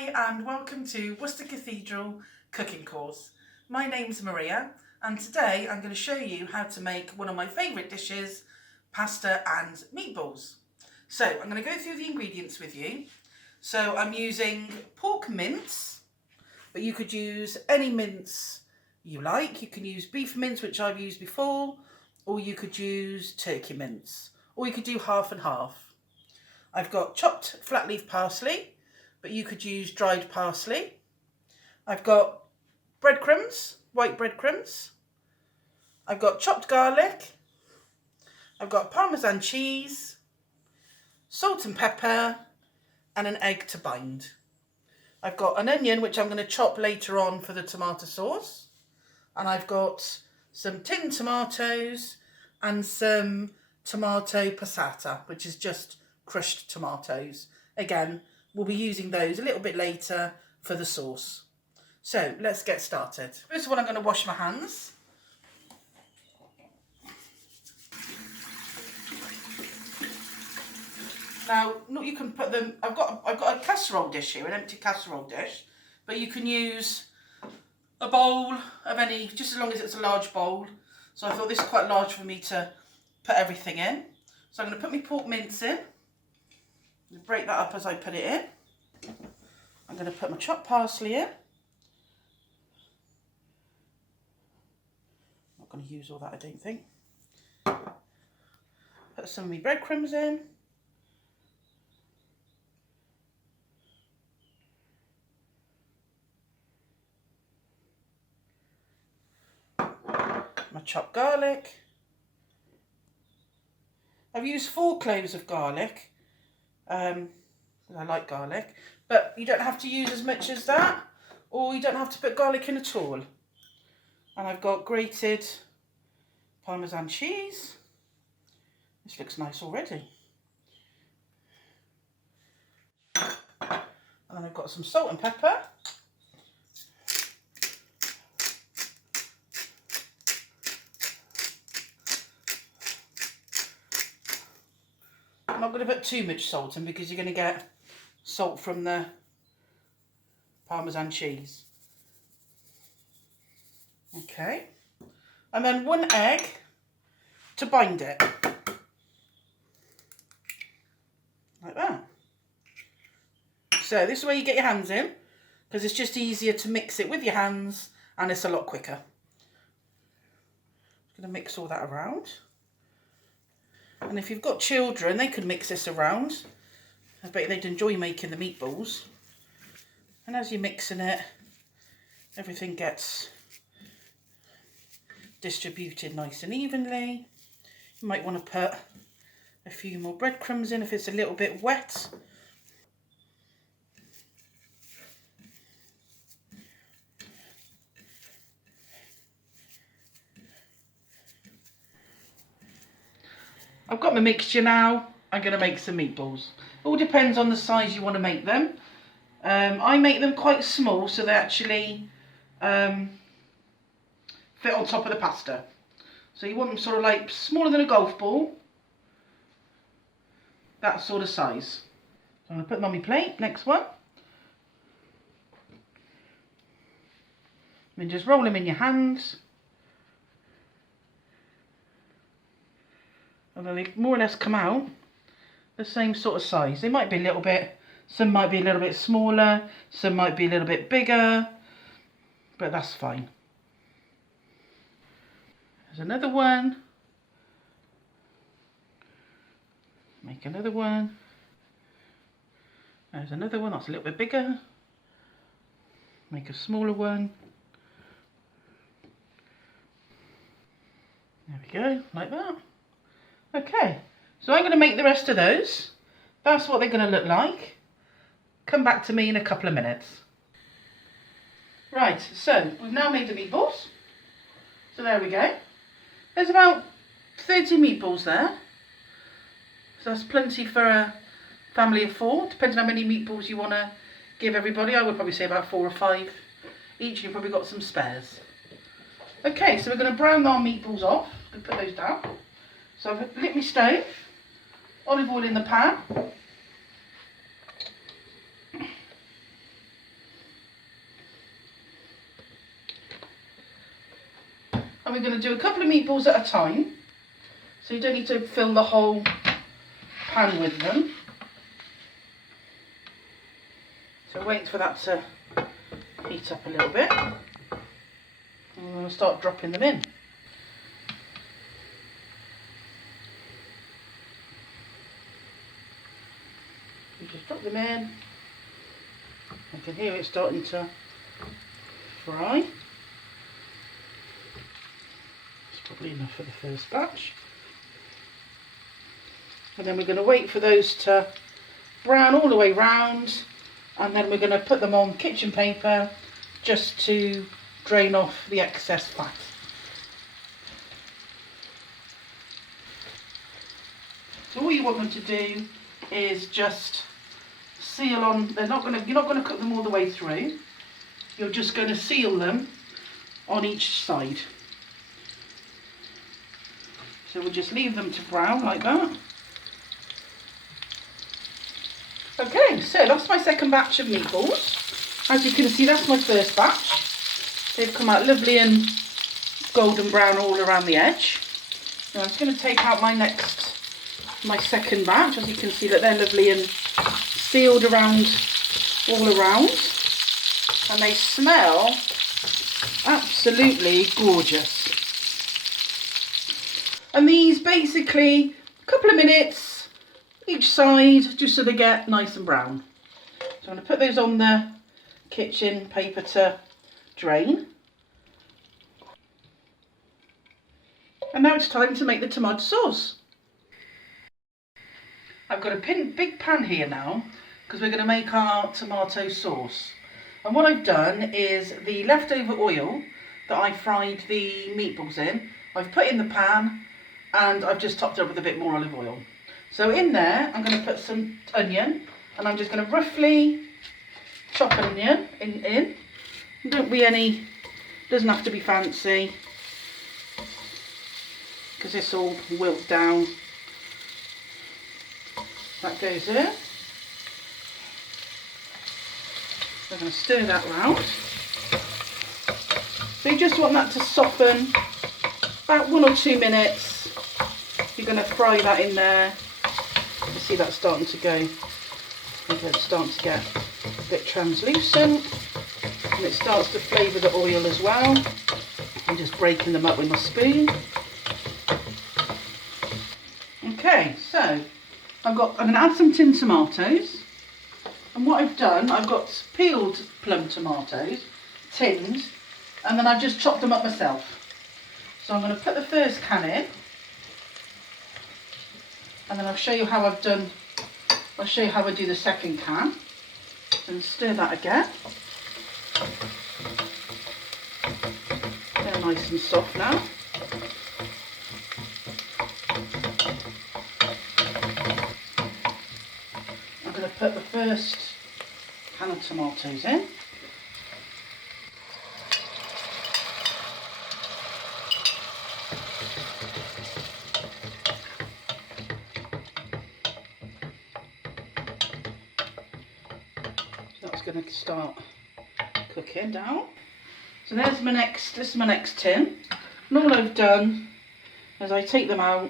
Hi and welcome to Worcester Cathedral cooking course. My name's Maria and today I'm going to show you how to make one of my favourite dishes, pasta and meatballs. So I'm going to go through the ingredients with you. So I'm using pork mince, but you could use any mince you like. You can use beef mince, which I've used before, or you could use turkey mince, or you could do half and half. I've got chopped flat leaf parsley, but you could use dried parsley. I've got breadcrumbs, white breadcrumbs. I've got chopped garlic. I've got Parmesan cheese, salt and pepper, and an egg to bind. I've got an onion, which I'm going to chop later on for the tomato sauce. And I've got some tinned tomatoes and some tomato passata, which is just crushed tomatoes. Again, we'll be using those a little bit later for the sauce. So let's get started. First of all, I'm going to wash my hands. Now, you can put them, I've got a casserole dish here, an empty casserole dish, but you can use a bowl of any, just as long as it's a large bowl. So I thought this is quite large for me to put everything in. So I'm going to put my pork mince in. Break that up as I put it in. I'm going to put my chopped parsley in. Not going to use all that, I don't think. Put some of my breadcrumbs in. My chopped garlic. I've used 4 cloves of garlic. I like garlic, but you don't have to use as much as that, or you don't have to put garlic in at all. And I've got grated Parmesan cheese. This looks nice already. And then I've got some salt and pepper. I'm not going to put too much salt in because you're going to get salt from the Parmesan cheese. Okay. And then 1 egg to bind it. Like that. So this is where you get your hands in, because it's just easier to mix it with your hands and it's a lot quicker. I'm going to mix all that around. And if you've got children, they could mix this around. I bet they'd enjoy making the meatballs. And as you're mixing it, everything gets distributed nice and evenly. You might want to put a few more breadcrumbs in if it's a little bit wet. I've got my mixture now. I'm going to make some meatballs. All depends on the size you want to make them. I make them quite small so they actually fit on top of the pasta. So you want them sort of like smaller than a golf ball. That sort of size. So I'm going to put them on my plate. Next one. And just roll them in your hands. And then they more or less come out the same sort of size. They might be a little bit, some might be a little bit smaller, some might be a little bit bigger, but that's fine. There's another one. Make another one. There's another one that's a little bit bigger. Make a smaller one. There we go, like that. Okay, so I'm going to make the rest of those. That's what they're going to look like. Come back to me in a couple of minutes. Right, so we've now made the meatballs. So there we go. There's about 30 meatballs there. So that's plenty for a family of 4, depending on how many meatballs you want to give everybody. I would probably say about 4 or 5 each. You've probably got some spares. Okay, so we're going to brown our meatballs off. We'll put those down. So I've lit my stove, olive oil in the pan. And we're going to do a couple of meatballs at a time. So you don't need to fill the whole pan with them. So wait for that to heat up a little bit. And we're going to start dropping them in. You just drop them in. I can hear it starting to fry. It's probably enough for the first batch. And then we're going to wait for those to brown all the way round, and then we're going to put them on kitchen paper just to drain off the excess fat. So all you want them to do is just seal on. You're not going to cook them all the way through. You're just going to seal them on each side. So we'll just leave them to brown like that. Okay, so that's my second batch of meatballs. As you can see, that's my first batch. They've come out lovely and golden brown all around the edge. Now I'm just going to take out my second batch. As you can see, that they're lovely and sealed around, all around. And they smell absolutely gorgeous. And these basically, a couple of minutes each side, just so they get nice and brown. So I'm going to put those on the kitchen paper to drain. And now it's time to make the tomato sauce. I've got a big pan here now, because we're going to make our tomato sauce. And what I've done is the leftover oil that I fried the meatballs in, I've put in the pan, and I've just topped it up with a bit more olive oil. So in there, I'm going to put some onion, and I'm just going to roughly chop onion in. Don't be any, doesn't have to be fancy, because this all wilt down. That goes in. So I'm going to stir that round. So you just want that to soften about 1 or 2 minutes. You're going to fry that in there. You see that starting to go, it's starting to get a bit translucent, and it starts to flavour the oil as well. I'm just breaking them up with my spoon. Okay, so I'm going to add some tinned tomatoes, and what I've done, I've got peeled plum tomatoes, tinned, and then I've just chopped them up myself. So I'm going to put the first can in. And then I'll show you how I do the second can. And stir that again. They're nice and soft now. I'm going to put the first can of tomatoes in. Going to start cooking down. So this is my next tin. And all I've done is I take them out.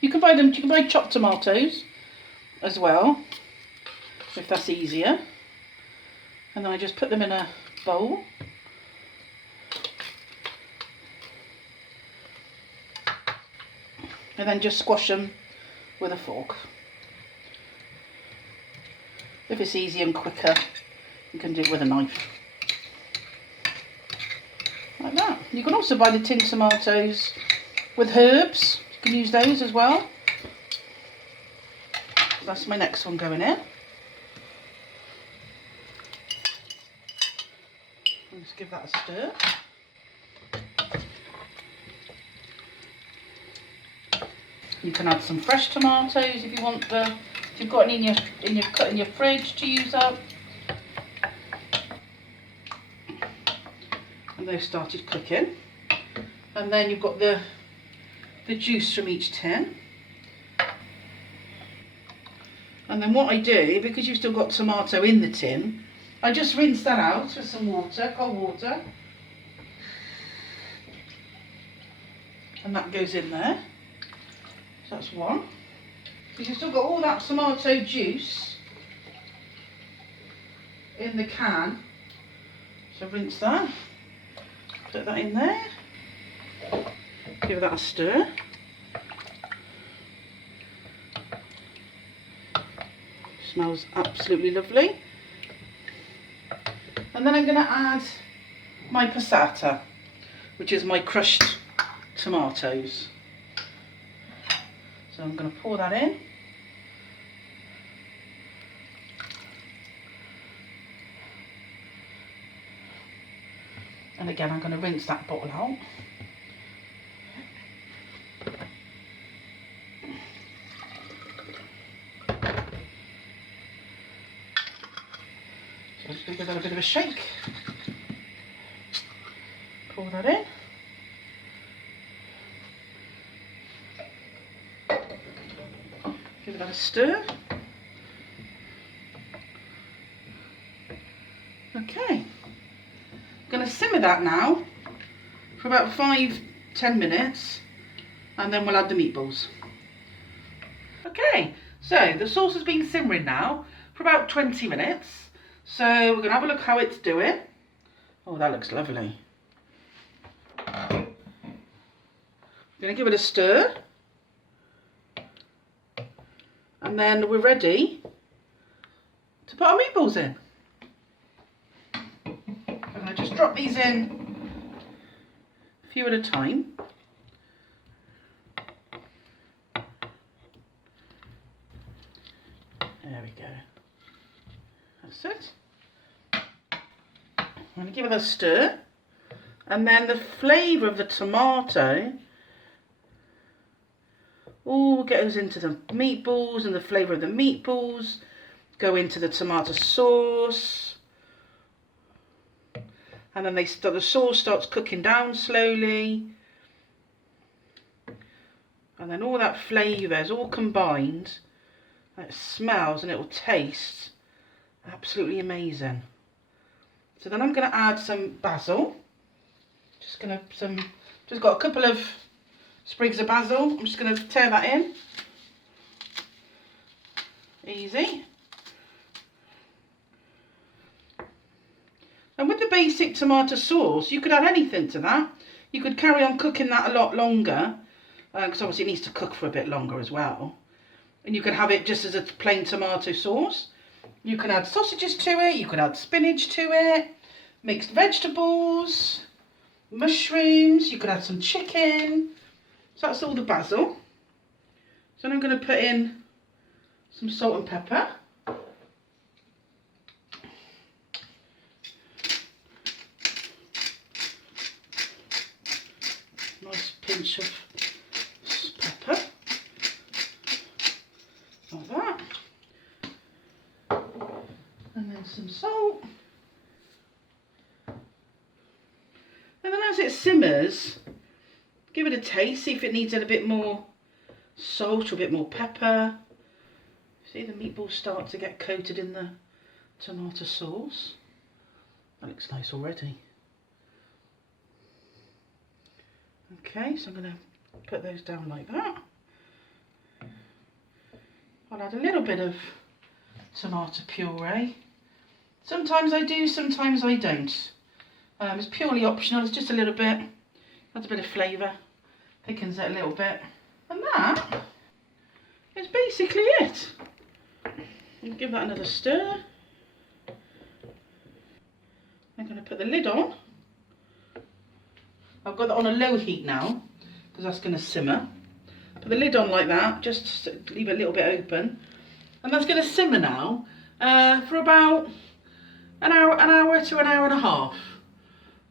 You can buy chopped tomatoes as well, if that's easier. And then I just put them in a bowl. And then just squash them with a fork. If it's easier and quicker, you can do it with a knife. Like that. You can also buy the tinned tomatoes with herbs. You can use those as well. That's my next one going in. Let's give that a stir. You can add some fresh tomatoes if you want if you've got any in your fridge to use up. And they've started cooking, and then you've got the juice from each tin. And then what I do, because you've still got tomato in the tin, I just rinse that out with some water, cold water. And that goes in there. So that's one. Because you've still got all that tomato juice in the can. So rinse that. Put that in there. Give that a stir. Smells absolutely lovely. And then I'm going to add my passata, which is my crushed tomatoes. So I'm going to pour that in. And again, I'm going to rinse that bottle out. So just give that a bit of a shake. Pour that in. Give that a stir. Okay. I'm going to simmer that now for about 5-10 minutes, and then we'll add the meatballs. Okay, so the sauce has been simmering now for about 20 minutes. So we're going to have a look how it's doing. Oh, that looks lovely. I'm going to give it a stir. And then we're ready to put our meatballs in. I'm going to just drop these in a few at a time. There we go. That's it. I'm going to give it a stir. And then the flavour of the tomato all goes into the meatballs, and the flavour of the meatballs go into the tomato sauce. And then the sauce starts cooking down slowly. And then all that flavour is all combined. And it smells and it will taste absolutely amazing. So then I'm going to add some basil. Just got a couple of sprigs of basil. I'm just going to tear that in. Easy. And with the basic tomato sauce, you could add anything to that. You could carry on cooking that a lot longer, because obviously it needs to cook for a bit longer as well. And you could have it just as a plain tomato sauce. You can add sausages to it, you could add spinach to it, mixed vegetables, mushrooms, you could add some chicken. So that's all the basil. So I'm going to put in some salt and pepper. Nice pinch of pepper. Like that. And then some salt. And then as it simmers, give it a taste, see if it needs a bit more salt or a bit more pepper. See, the meatballs start to get coated in the tomato sauce. That looks nice already. Okay, so I'm going to put those down like that. I'll add a little bit of tomato puree. Sometimes I do, sometimes I don't. It's purely optional, it's just a little bit. Adds a bit of flavour, thickens it a little bit. And that is basically it. I'll give that another stir. I'm going to put the lid on. I've got that on a low heat now, because that's going to simmer. Put the lid on like that, just leave it a little bit open. And that's going to simmer now for about an hour to an hour and a half.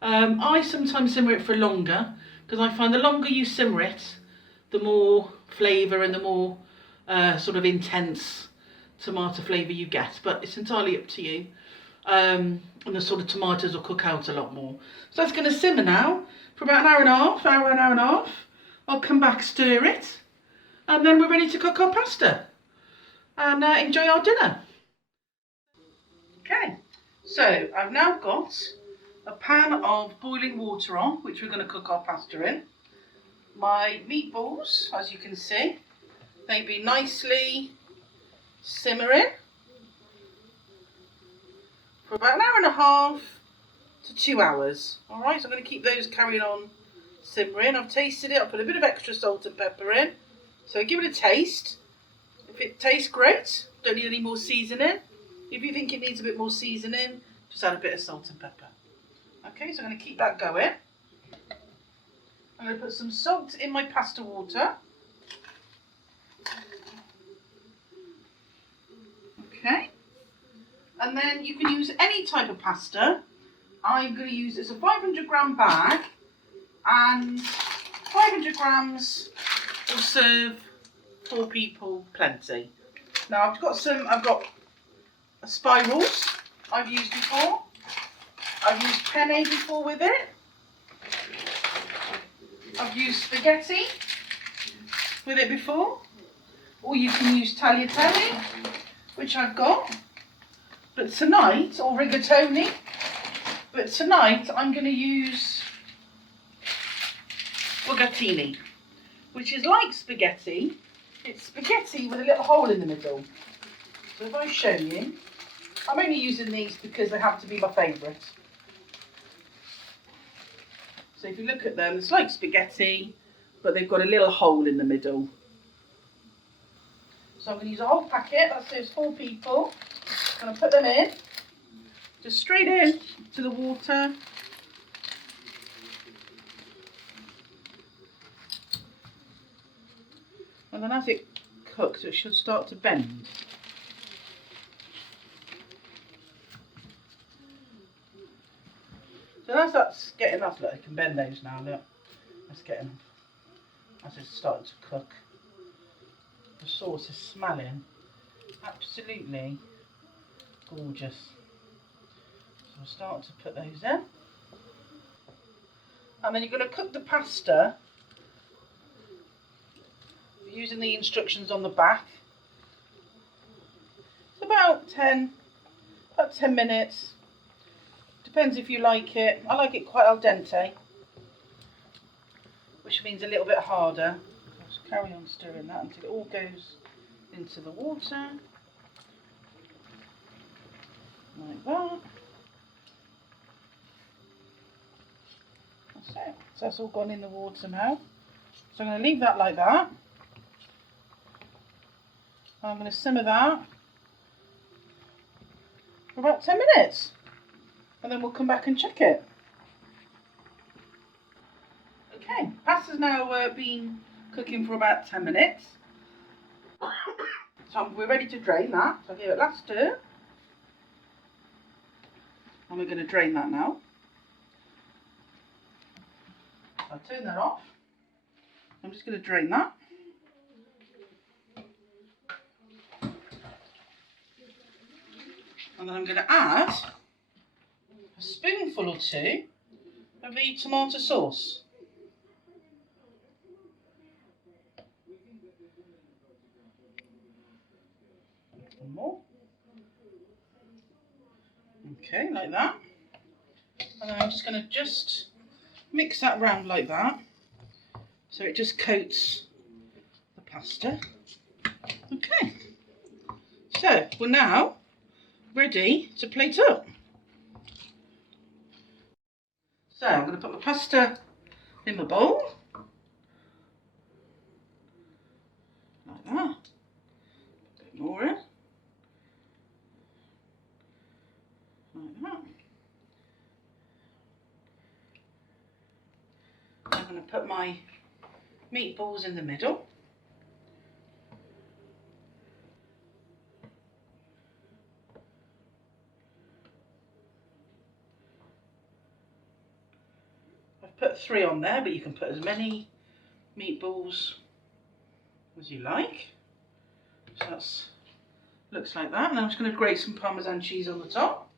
I sometimes simmer it for longer, because I find the longer you simmer it, the more flavour and the more sort of intense tomato flavour you get. But it's entirely up to you. And the sort of tomatoes will cook out a lot more. So that's going to simmer now for about an hour and a half. I'll come back, stir it, and then we're ready to cook our pasta and enjoy our dinner. Okay, so I've now got a pan of boiling water on, which we're going to cook our pasta in. my meatballs, as you can see, they've been nicely simmering for about an hour and a half to 2 hours. Alright, so I'm going to keep those carrying on simmering. I've tasted it, I've put a bit of extra salt and pepper in. So give it a taste. If it tastes great, don't need any more seasoning. If you think it needs a bit more seasoning, just add a bit of salt and pepper. Okay, so I'm going to keep that going. I'm going to put some salt in my pasta water. Okay. And then you can use any type of pasta. I'm going to use, it's a 500 gram bag, and 500 grams will serve 4 people plenty. Now I've got spirals I've used before. I've used penne before with it. I've used spaghetti with it before. Or you can use tagliatelle, which I've got. But tonight, or rigatoni, but tonight I'm going to use bucatini, which is like spaghetti. It's spaghetti with a little hole in the middle. So if I show you, I'm only using these because they happen to be my favourite. So if you look at them, it's like spaghetti, but they've got a little hole in the middle. So I'm going to use a whole packet, that serves 4 people. I'm going to put them in, just straight in to the water. And then as it cooks, it should start to bend. So as that's getting up, look, I can bend those now, look. That's getting, as it's starting to cook. The sauce is smelling absolutely gorgeous. So we'll start to put those in. And then you're going to cook the pasta using the instructions on the back. It's about 10 minutes. Depends if you like it. I like it quite al dente, which means a little bit harder. Just carry on stirring that until it all goes into the water. Like that. That's it. So that's all gone in the water now. So I'm going to leave that like that. I'm going to simmer that for about 10 minutes. And then we'll come back and check it. Okay, pasta's now been cooking for about 10 minutes. So we're ready to drain that. So I'll give it a last stir. And we're going to drain that now. I'll turn that off. I'm just going to drain that. And then I'm going to add a spoonful or 2 of the tomato sauce. One more. Okay, like that. And then I'm just going to mix that round like that, so it just coats the pasta. Okay, so we're now ready to plate up. So I'm going to put my pasta in my bowl, like that. A bit more in, like that. I'm going to put my meatballs in the middle. I've put 3 on there, but you can put as many meatballs as you like. So that's looks like that. And I'm just going to grate some Parmesan cheese on the top.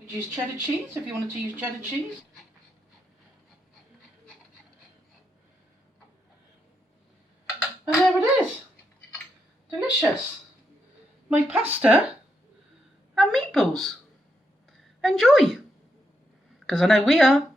You'd use cheddar cheese if you wanted to use cheddar cheese. And there it is. Delicious. My pasta and meatballs. Enjoy. Because I know we are.